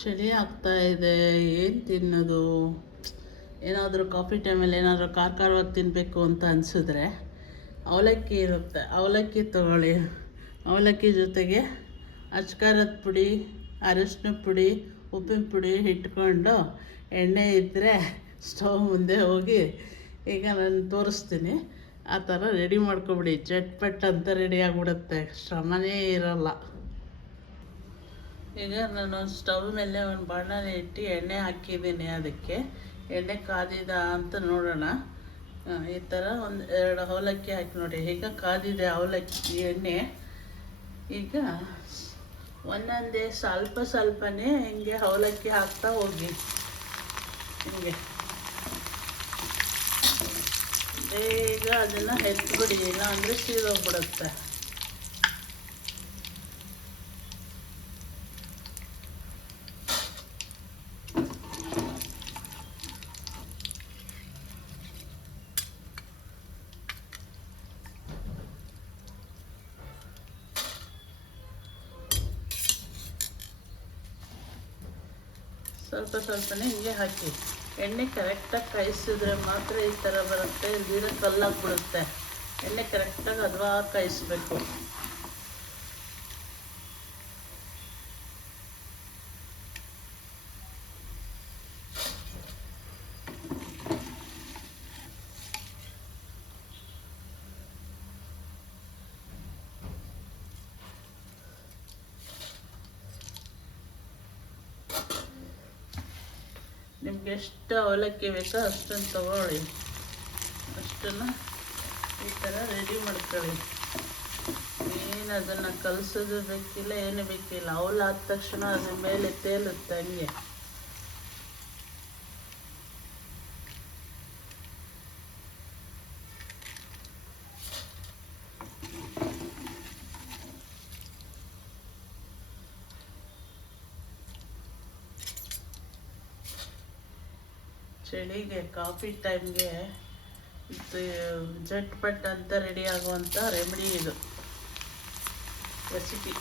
ಚಳಿ ಆಗ್ತಾ ಇದೆ, ಏನು ತಿನ್ನೋದು? ಏನಾದರೂ ಕಾಫಿ ಟೈಮಲ್ಲಿ ಏನಾದರೂ ಖಾರವಾಗಿ ತಿನ್ನಬೇಕು ಅಂತ ಅನಿಸಿದ್ರೆ ಅವಲಕ್ಕಿ ಇರುತ್ತೆ, ಅವಲಕ್ಕಿ ತೊಗೊಳ್ಳಿ. ಅವಲಕ್ಕಿ ಜೊತೆಗೆ ಅಚ್ಕಾರದ ಪುಡಿ, ಅರಿಶಿನ ಪುಡಿ, ಉಪ್ಪಿನ ಪುಡಿ ಇಟ್ಕೊಂಡು ಎಣ್ಣೆ ಇದ್ದರೆ ಸ್ಟವ್ ಮುಂದೆ ಹೋಗಿ ಈಗ ನಾನು ತೋರಿಸ್ತೀನಿ, ಆ ಥರ ರೆಡಿ ಮಾಡ್ಕೊಬಿಡಿ. ಚಟ್ಪಟ್ ಅಂತ ರೆಡಿ ಆಗಿಬಿಡುತ್ತೆ, ಶ್ರಮನೇ ಇರೋಲ್ಲ. ಈಗ ನಾನು ಸ್ಟವ್ ಮೇಲೆ ಒಂದು ಬಾಣಲೆ ಇಟ್ಟು ಎಣ್ಣೆ ಹಾಕಿದ್ದೀನಿ. ಅದಕ್ಕೆ ಎಣ್ಣೆ ಕಾದಿದ ಅಂತ ನೋಡೋಣ. ಈ ಥರ ಒಂದು 2 ಅವಲಕ್ಕಿ ಹಾಕಿ ನೋಡಿ. ಈಗ ಕಾದಿದೆ ಅವಲಕ್ಕಿ ಎಣ್ಣೆ. ಈಗ ಒಂದೊಂದೇ ಸ್ವಲ್ಪನೇ ಹಿಂಗೆ ಅವಲಕ್ಕಿ ಹಾಕ್ತಾ ಹೋಗಿ. ಹಿಂಗೆ ಬೇಗ ಅದನ್ನು ಎತ್ಬಿಡಿ, ಇಲ್ಲ ಅಂದರೆ ಸೀದೋಗ್ಬಿಡುತ್ತೆ. ಸ್ವಲ್ಪನೇ ಹಿಂಗೆ ಹಾಕಿ ಎಣ್ಣೆ ಕರೆಕ್ಟಾಗಿ ಕಾಯಿಸಿದ್ರೆ ಮಾತ್ರ ಈ ಥರ ಬರುತ್ತೆ. ಇಲ್ದಿರ ಕಲ್ಲಾಗ್ಬಿಡುತ್ತೆ. ಎಣ್ಣೆ ಕರೆಕ್ಟಾಗಿ ಅದ್ವಾ ಕಾಯಿಸ್ಬೇಕು. ನಿಮ್ಗೆ ಎಷ್ಟು ಅವಲಕ್ಕಿ ಬೇಕೋ ಅಷ್ಟನ್ನು ತಗೊಳ್ಳಿ. ಅಷ್ಟನ್ನು ಈ ಥರ ರೆಡಿ ಮಾಡ್ಕೊಳ್ಳಿ. ಏನು ಅದನ್ನು ಕಲಸೋದು ಬೇಕಿಲ್ಲ, ಏನು ಬೇಕಿಲ್ಲ. ಅವಲು ಆದ ತಕ್ಷಣ ಅದ್ರ ಮೇಲೆ ತೇಲುತ್ತೆ ಹಂಗೆ. ಚಳಿಗೆ ಕಾಫಿ ಟೈಮ್ಗೆ ಜಟ್ಪಟ್ ಅಂತ ರೆಡಿ ಆಗುವಂಥ ರೆಮಿಡಿ ಇದು, ರೆಸಿಪಿ.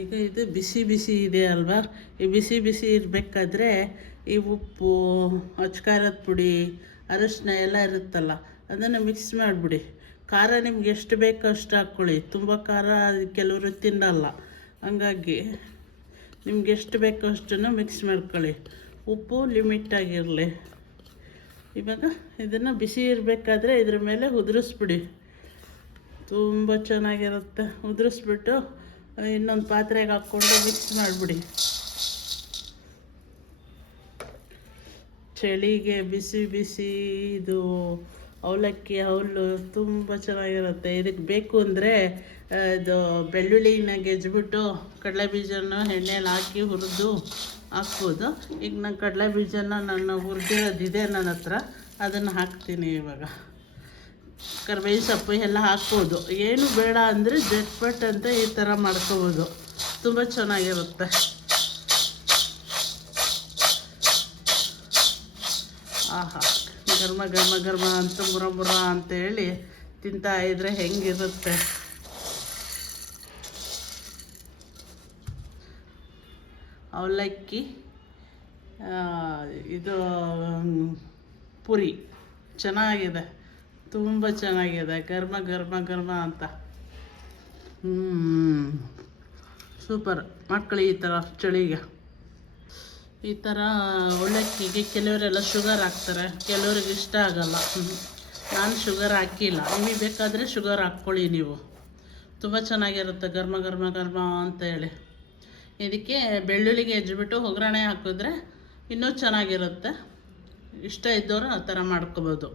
ಈಗ ಇದು ಬಿಸಿ ಇದೆ ಅಲ್ವಾ? ಈ ಬಿಸಿ ಇರಬೇಕಾದ್ರೆ ಈ ಉಪ್ಪು, ಅಚ್ಕಾರದ ಪುಡಿ, ಅರಿಶಿನ ಎಲ್ಲ ಇರುತ್ತಲ್ಲ, ಅದನ್ನು ಮಿಕ್ಸ್ ಮಾಡಿಬಿಡಿ. ಖಾರ ನಿಮ್ಗೆ ಎಷ್ಟು ಬೇಕೋ ಅಷ್ಟು ಹಾಕ್ಕೊಳ್ಳಿ. ತುಂಬ ಖಾರ ಕೆಲವರು ತಿನ್ನಲ್ಲ, ಹಂಗಾಗಿ ನಿಮ್ಗೆ ಎಷ್ಟು ಬೇಕೋ ಅಷ್ಟನ್ನು ಮಿಕ್ಸ್ ಮಾಡ್ಕೊಳ್ಳಿ. ಉಪ್ಪು ಲಿಮಿಟಾಗಿರಲಿ. ಇವಾಗ ಇದನ್ನು ಬಿಸಿ ಇರಬೇಕಾದ್ರೆ ಇದ್ರ ಮೇಲೆ ಉದುರಿಸ್ಬಿಡಿ. ತುಂಬ ಚೆನ್ನಾಗಿರುತ್ತೆ. ಉದುರಿಸ್ಬಿಟ್ಟು ಇನ್ನೊಂದು ಪಾತ್ರೆಗೆ ಹಾಕ್ಕೊಂಡು ಮಿಕ್ಸ್ ಮಾಡಿಬಿಡಿ. ಚಳಿಗೆ ಬಿಸಿ ಇದು ಅವಲಕ್ಕಿ ಅವಲು ತುಂಬ ಚೆನ್ನಾಗಿರುತ್ತೆ. ಇದಕ್ಕೆ ಬೇಕು ಅಂದರೆ ಇದು ಬೆಳ್ಳುಳ್ಳಿನ ಗೆಜ್ಜಿಬಿಟ್ಟು ಕಡಲೆ ಬೀಜನ ಎಣ್ಣೆಯಲ್ಲಿ ಹಾಕಿ ಹುರಿದು ಹಾಕ್ಬೋದು. ಈಗ ನಾನು ಕಡಲೆ ಬೀಜನ ನಾನು ಹುರಿದಿರೋದಿದೆ ನನ್ನ ಹತ್ರ, ಅದನ್ನು ಹಾಕ್ತೀನಿ. ಇವಾಗ ಕರಿಬೇವು ಸೊಪ್ಪು ಎಲ್ಲ ಹಾಕ್ಬೋದು. ಏನು ಬೇಡ ಅಂದರೆ ಜಟ್ಪಟ್ ಅಂತ ಈ ಥರ ಮಾಡ್ಕೋಬೋದು. ತುಂಬ ಚೆನ್ನಾಗಿರುತ್ತೆ. ಆಹಾ, ಗರ್ಮ ಅಂತ ಮುರ ಅಂತೇಳಿ ತಿಂತಾ ಇದ್ರೆ ಹೆಂಗಿರುತ್ತೆ. ಅವಲಕ್ಕಿ ಇದು ಪುರಿ ಚೆನ್ನಾಗಿದೆ, ತುಂಬ ಚೆನ್ನಾಗಿದೆ. ಗರ್ಮ ಅಂತ. ಸೂಪರ್. ಮಕ್ಕಳು ಈ ಥರ ಚಳಿಗೆ ಈ ಥರ ಅವಲಕ್ಕಿಗೆ ಕೆಲವರೆಲ್ಲ ಶುಗರ್ ಹಾಕ್ತಾರೆ, ಕೆಲವ್ರಿಗೆ ಇಷ್ಟ ಆಗಲ್ಲ. ನಾನು ಶುಗರ್ ಹಾಕಿಲ್ಲ. ನಿಮಗೆ ಬೇಕಾದರೆ ಶುಗರ್ ಹಾಕ್ಕೊಳ್ಳಿ ನೀವು. ತುಂಬ ಚೆನ್ನಾಗಿರುತ್ತೆ, ಗರ್ಮ ಅಂತೇಳಿ. ಇದಕ್ಕೆ ಬೆಳ್ಳುಳ್ಳಿಗೆ ಹೆಜ್ಜಿಬಿಟ್ಟು ಒಗ್ಗರಣೆ ಹಾಕಿದ್ರೆ ಇನ್ನೂ ಚೆನ್ನಾಗಿರುತ್ತೆ. ಇಷ್ಟ ಇದ್ದವರು ಆ ಥರ ಮಾಡ್ಕೋಬೋದು.